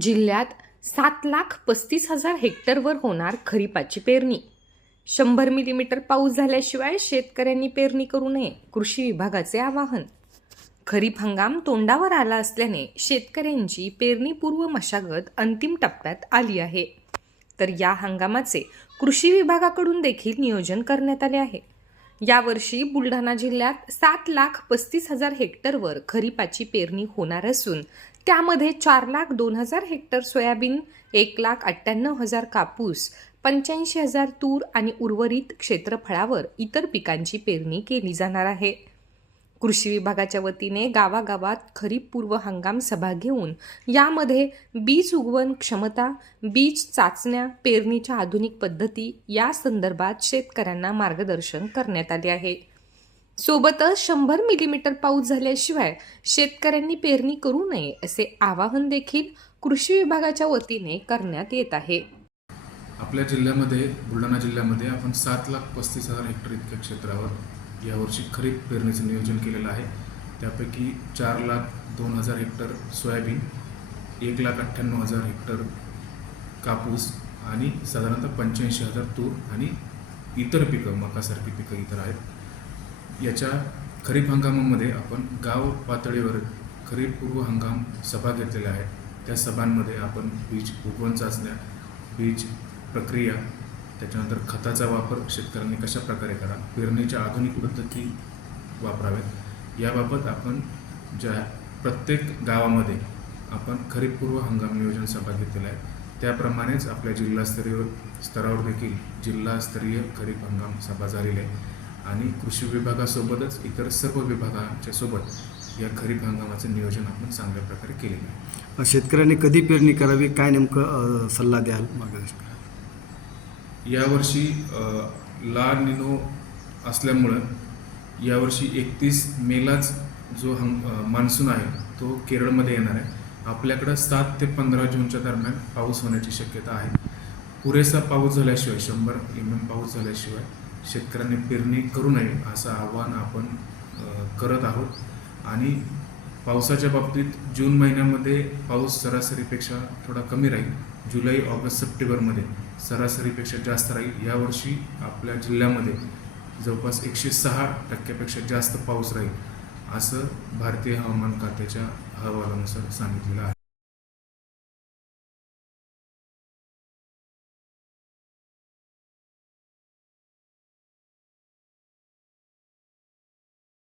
जिल्ह्यात सात लाख पस्तीस हजार हेक्टरवर होणार खरीपाची पेरणी. शंभर मिलीमीटर पाऊस झाल्याशिवाय शेतकऱ्यांनी पेरणी करू नये कृषी विभागाचे आवाहन. खरीप हंगाम तोंडावर आला असल्याने शेतकऱ्यांची पेरणीपूर्व मशागत अंतिम टप्प्यात आली आहे. तर या हंगामाचे कृषी विभागाकडून देखील नियोजन करण्यात आले आहे. यावर्षी बुलढाणा जिल्ह्यात सात लाख पस्तीस हजार हेक्टरवर खरीपाची पेरणी होणार असून त्यामध्ये चार लाख दोन हजार हेक्टर सोयाबीन एक लाख अठ्ठ्याण्णव हजार कापूस पंच्याऐंशी हजार तूर आणि उर्वरित क्षेत्रफळावर इतर पिकांची पेरणी केली जाणार आहे. कृषी विभागाच्या वतीने गावागावात खरीप पूर्व हंगाम सभा घेऊन यामध्ये बीज उगवण क्षमता बीज चाचण्या पेरणीच्या आधुनिक पद्धती या संदर्भात शेतकऱ्यांना मार्गदर्शन करण्यात आले आहे. सोबतच शंभर मिलीमीटर पाऊस झाल्याशिवाय शेतकऱ्यांनी पेरणी करू नये असे आवाहन देखील कृषी विभागाच्या वतीने करण्यात येत आहे. आपल्या जिल्ह्यामध्ये बुलढाणा जिल्ह्यामध्ये आपण सात लाख पस्तीस हजार हेक्टर इतक्या क्षेत्रावर यावर्षी खरीप पेरणीचं नियोजन केलेलं आहे. त्यापैकी चार लाख दोन हजार हेक्टर सोयाबीन एक लाख अठ्ठ्याण्णव हजार हेक्टर कापूस आणि साधारणतः पंच्याऐंशी हजार तूर आणि इतर पिकं मकासारखी पिकं इतर आहेत. याच्या खरीप हंगामामध्ये आपण गाव पातळीवर खरीप पूर्व हंगाम सभा घेतलेल्या आहेत. त्या सभांमध्ये आपण बीज उगवण चाचण्या बीज प्रक्रिया त्याच्यानंतर खताचा वापर शेतकऱ्यांनी कशा प्रकारे करा? पेरणीच्या आधुनिक पद्धती वापराव्यात. याबाबत आपण ज्या प्रत्येक गावामध्ये आपण खरीपपूर्व हंगाम नियोजन सभा घेतलेल्या आहे त्याप्रमाणेच आपल्या जिल्हास्तरीय स्तरावर देखील जिल्हास्तरीय खरीप हंगाम सभा झालेली आहे आणि कृषी विभागासोबतच इतर सर्व विभागांच्या सोबत या खरीप हंगामाचं नियोजन आपण चांगल्या प्रकारे केलेलं आहे. शेतकऱ्यांनी कधी पेरणी करावी? काय नेमकं सल्ला द्याल मार्गदर्शन यावर्षी ला निनो असल्यामुळं यावर्षी एकतीस मेलाच जो हंग मान्सून आहे तो केरळमध्ये येणार आहे. आपल्याकडं सात ते पंधरा जूनच्या दरम्यान पाऊस होण्याची शक्यता आहे. पुरेसा पाऊस झाल्याशिवाय शंभर एम एम पाऊस झाल्याशिवाय शेतकऱ्यांनी पेरणी करू नये असं आव्हान आपण करत आहोत. आणि पावसाच्या बाबतीत जून महिन्यामध्ये पाऊस सरासरीपेक्षा थोडा कमी राहील. जुलै ऑगस्ट सप्टेंबरमध्ये सरासरीपेक्षा जास्त राहील. यावर्षी आपल्या जिल्ह्यामध्ये जवळपास एकशे सहा टक्क्यापेक्षा जास्त पाऊस राहील असं भारतीय हवामान खात्याच्या अहवालानुसार सांगितलेलं आहे.